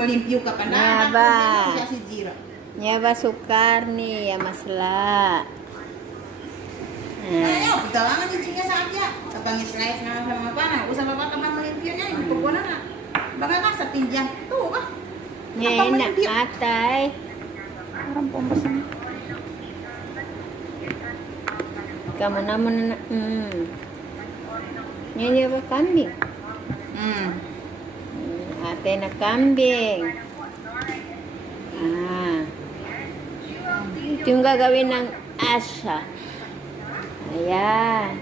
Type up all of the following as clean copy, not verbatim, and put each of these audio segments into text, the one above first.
malimpyo ka pa na. Nyaba. Siya si Jira. Nyaba sukar nih ya masla. Ayaw, tawangan din siya sa akya. Kapag slice na sa mga pana, usa pa ka malimpyo niya, ipurko na na. Baka ka sa pindyan. Tuwa ka. Ngayon na atay. Parang pumbasan. Kamu naman na. Ngayon ba kambing? Ate na kambing. Ito yung gagawin ng Asha. Ayan.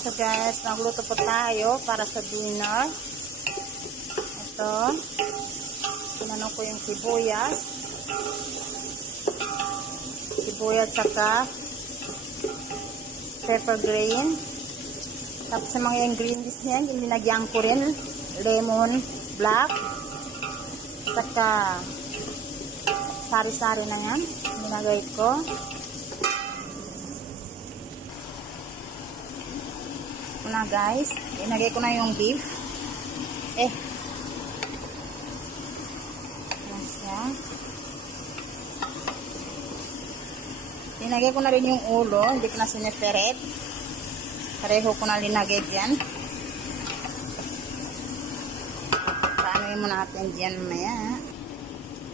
So guys, nagluto po tayo para sa dinner. Ito. Tinanong ko yung sibuyas. Sibuyas saka pepper green. Tapos sa mga ingredients niyan, linagyan ko rin lemon black. Saka sari-sari na yan. Linagay ko. Na guys, inagay ko na yung beef. Yan siya. Linagay ko na rin yung ulo, hindi ko na sineperet. Pareho ko na linagay dyan. Paanoin mo natin dyan mamaya.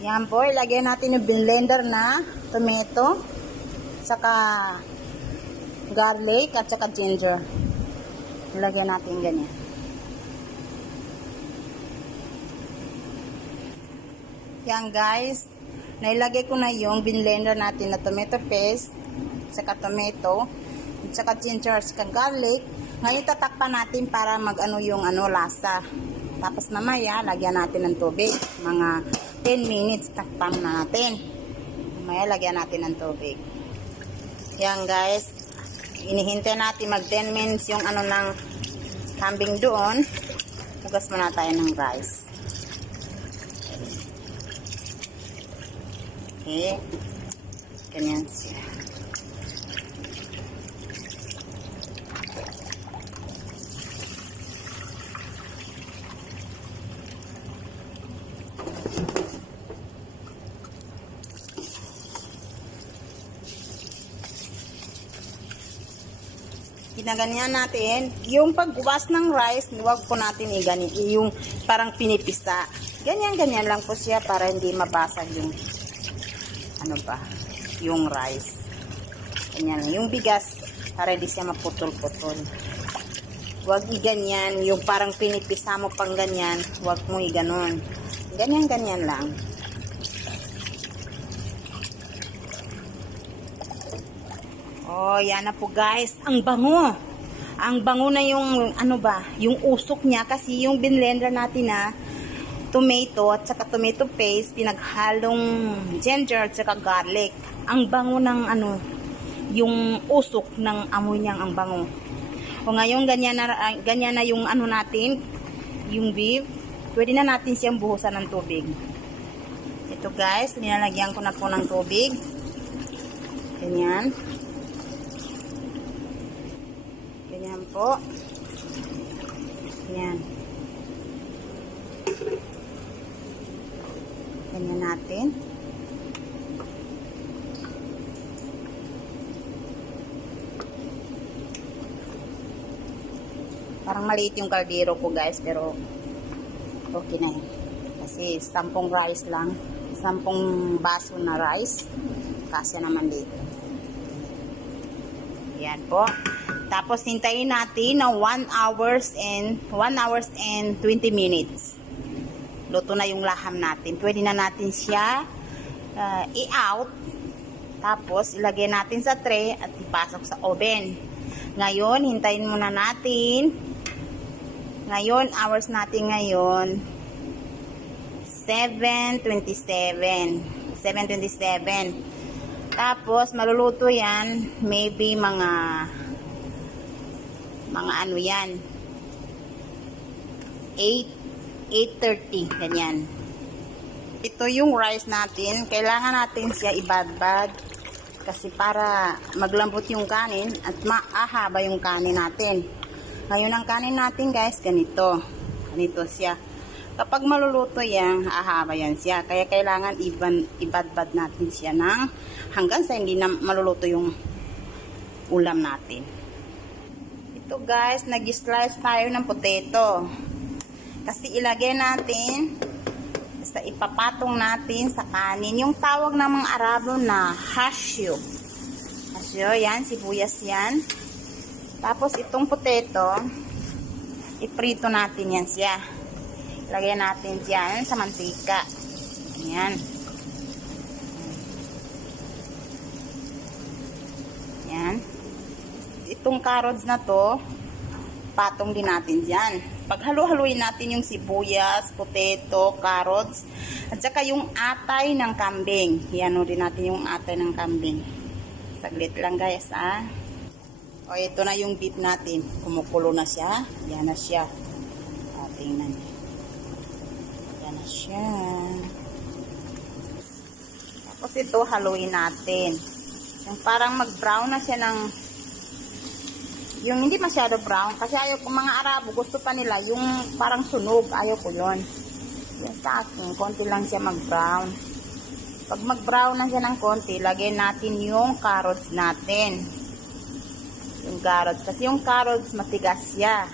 Yan po, ilagay natin yung blender na tomato, saka garlic at saka ginger. Ilagay natin ganyan. Yan guys. Nailagay ko na yung blender natin na tomato paste, saka tomato, saka ginger, saka garlic. Ngayon tatakpan natin para mag-ano yung lasa. Tapos mamaya lagyan natin ng tubig. Mga 10 minutes takpan na natin. Mamaya lagyan natin ng tubig. Yan guys. Inihintay natin mag 10 minutes yung ng kambing doon. Hugas muna tayo ng rice. Okay. Ganyan siya. Ginaganyan natin. Yung pagbuwas ng rice, huwag po natin yung parang pinipisa. Ganyan-ganyan lang po siya para hindi mabasag yung yung rice. Ganyan lang. Yung bigas, para hindi siya maputol-putol. Huwag i-ganyan. Yung parang pinipisa mo pang ganyan, huwag mo i-ganon. Ganyan-ganyan lang. Oh, yan na po guys. Ang bango. Ang bango na yung yung usok niya kasi yung blender natin na tomato at saka tomato paste, pinaghalong ginger at saka garlic. Ang bango ng yung usok ng amoy niyang ang bango. O ngayon ganyan na yung natin, yung beef. Pwede na natin siyang buhusan ng tubig. Ito guys, nilalagyan ko na po ng tubig. Ganyan. Ganyan po. Yan. Ganyan natin. Parang maliit yung kaldero ko guys, pero okay na yun. Kasi 10 rice lang. 10 baso na rice. Kasi naman dito. Yan po. Tapos hintayin natin na 1 hours and 20 minutes. Luto na yung laham natin. Pwede na natin siya i-out. Tapos ilagay natin sa tray at ipasok sa oven. Ngayon, hintayin muna natin. Ngayon, hours natin ngayon 7:27. Tapos maluluto yan maybe mga ano yan 8:30 ganyan. Ito yung rice natin, kailangan natin siya ibadbad kasi para maglambot yung kanin at maahaba yung kanin natin. Ngayon ang kanin natin guys, ganito. Ganito siya. Kapag maluluto yan, hahaba yan siya. Kaya kailangan ibadbad natin siya ng hanggang sa hindi na maluluto yung ulam natin. Ito guys, nag-slice tayo ng potato. Kasi ilagay natin, basta ipapatong natin sa kanin. Yung tawag ng mga Arabo na hasyo. Hasyo, yan, sibuyas yan. Tapos itong potato, iprito natin yan siya. Lagyan natin dyan sa mantika. Ayan. Ayan. Itong carrots na to, patong din natin dyan. Paghalo-haluin natin yung sibuyas, potato, carrots, at saka yung atay ng kambing. Yan din natin yung atay ng kambing. Saglit lang guys, ah. O, ito na yung beef natin. Kumukulo na siya. Yan na siya. Tingnan niyo. Yan na siya. Tapos ito, haluin natin. Yung parang mag-brown na siya ng yung hindi masyado brown. Kasi ayaw ko, mga Arabo, gusto pa nila yung parang sunog. Ayaw ko yun. Yan sa akin, konti lang siya mag-brown. Pag mag-brown na siya ng konti, lagyan natin yung carrots natin. Yung carrots. Kasi yung carrots, matigas siya.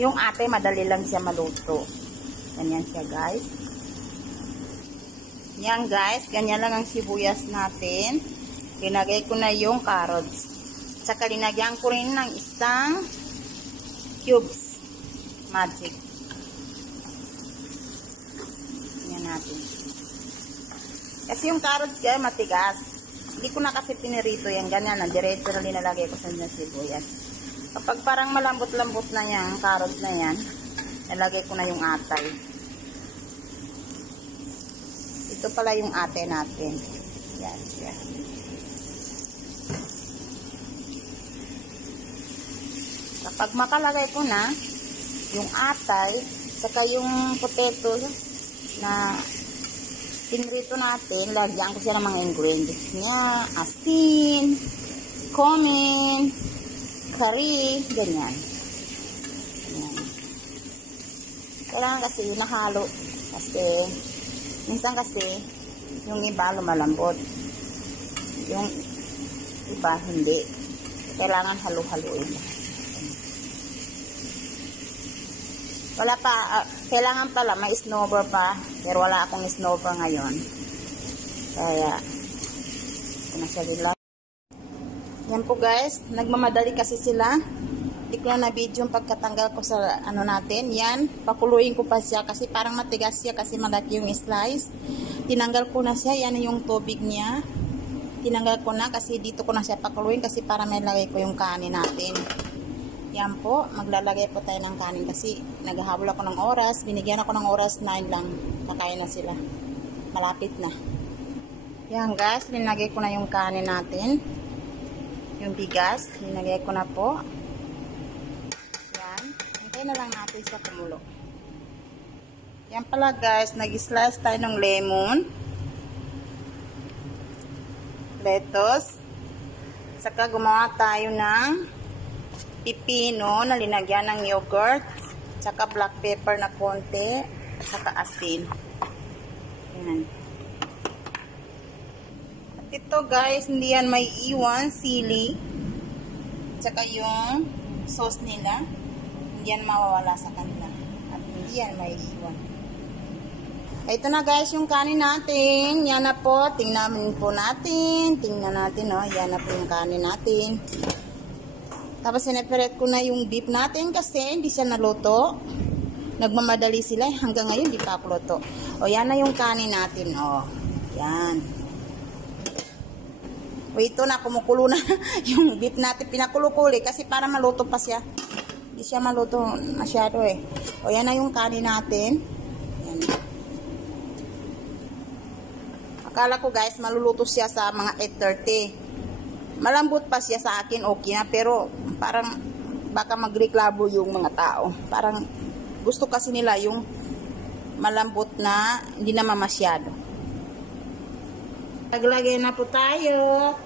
Yung ate, madali lang siya maluto. Ganyan siya, guys. Yan, guys. Ganyan lang ang sibuyas natin. Linagay ko na yung carrots. Tsaka linagyan ko rin ng isang cubes. Magic. Yan natin. Kasi yung carrots kaya matigas. Hindi ko na kasi pinirito yan. Ganyan na. Diretso na linalagay ko sa sibuyas. Kapag parang malambot-lambot na yan, ang carrots na yan, nalagay ko na yung atay. Ito pala yung atay natin. Yan siya. Kapag makalagay ko na yung atay, saka yung potato na pinrito natin, lagyan ko siya ng mga ingredients niya. Asin, cumin, curry, ganyan. Ganyan. Kailangan kasi yung nahalo. Kasi, minsan kasi, yung iba lumalambot. Yung iba hindi. Kailangan halo-haloin. Wala pa, kailangan pala, may snowball pa, pero wala akong snowball ngayon. Kaya, ito na siya nila. Yan po guys, nagmamadali kasi sila. Hindi ko na video yung pagkatanggal ko sa ano natin. Yan, pakuluin ko pa siya kasi parang matigas siya kasi malaki yung slice. Tinanggal ko na siya, yan yung tubig niya. Tinanggal ko na kasi dito ko na siya pakuluin kasi para may lagay ko yung kanin natin. Yan po, maglalagay po tayo ng kanin kasi naghahabol ako ng oras. Binigyan ako ng oras, 9 lang. Kakain na sila. Malapit na. Yan guys, linagay ko na yung kanin natin. Yung bigas, linagay ko na po. Yan. Hintay na lang natin siya kumulo. Yan pala guys, nag-slice tayo ng lemon. Lettuce. Saka gumawa tayo ng pipino na linagyan ng yogurt, saka black pepper na konti, saka asin. Yan. At ito guys, hindi yan may iwan, sili, saka yung sauce nila, hindi yan mawawala sa kanila. At hindi yan may iwan. Ito na guys, yung kanin natin. Yan na po, tingnan po natin. Tingnan natin, oh. Yan na po yung kanin natin. Tapos sineperate ko na yung beef natin kasi hindi siya naluto. Nagmamadali sila. Hanggang ngayon hindi pa ako luto. O yan na yung kanin natin. O. Yan. O ito na kumukulo na yung beef natin. Pinakulo-kuli kasi para maluto pa siya. Hindi siya maluto masyado eh. O yan na yung kanin natin. Yan. Akala ko guys maluluto siya sa mga 8:30. Malambot pa siya sa akin, okay na, pero parang baka magreklamo yung mga tao. Parang gusto kasi nila yung malambot na hindi naman masyado. Naglagay na po tayo.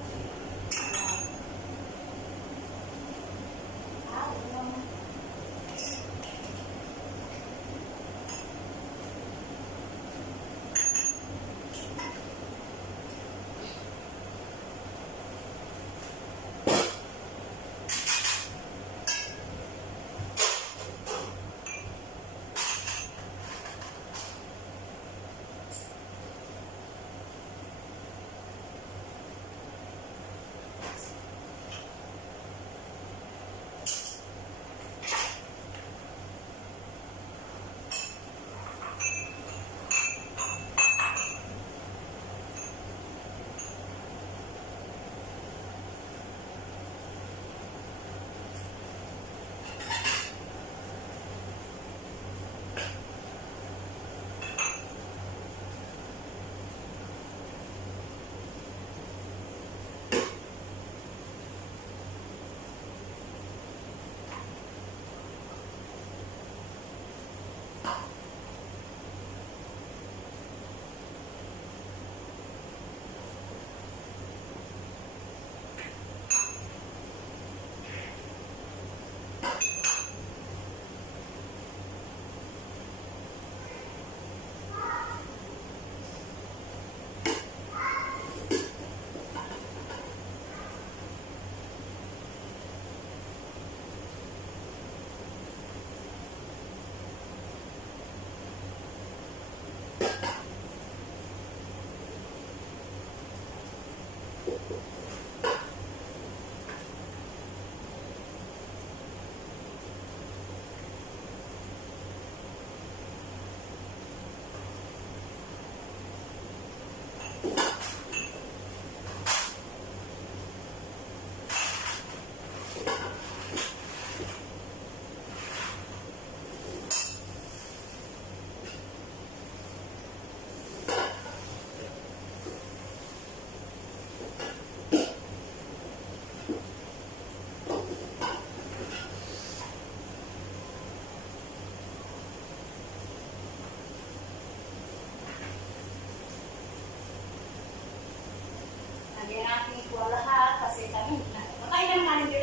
Lagyan natin ito lahat kasi kami, nakailan namin